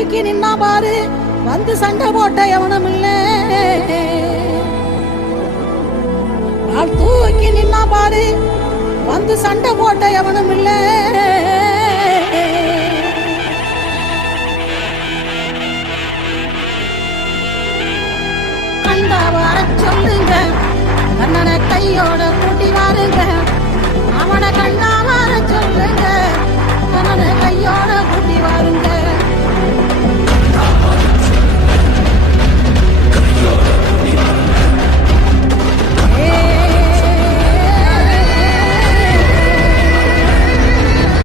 தூக்கி நின்னா பாரு வந்து சண்டை போட்ட எவனும் இல்ல கால் தூக்கி நின்னா பாரு வந்து சண்டை போட்ட எவனும் இல்ல கண்டா வர சொல்லுங்க கண்ணனை கையோட கூட்டி வாருங்க அவனை கண்ணா வர சொல்லுங்க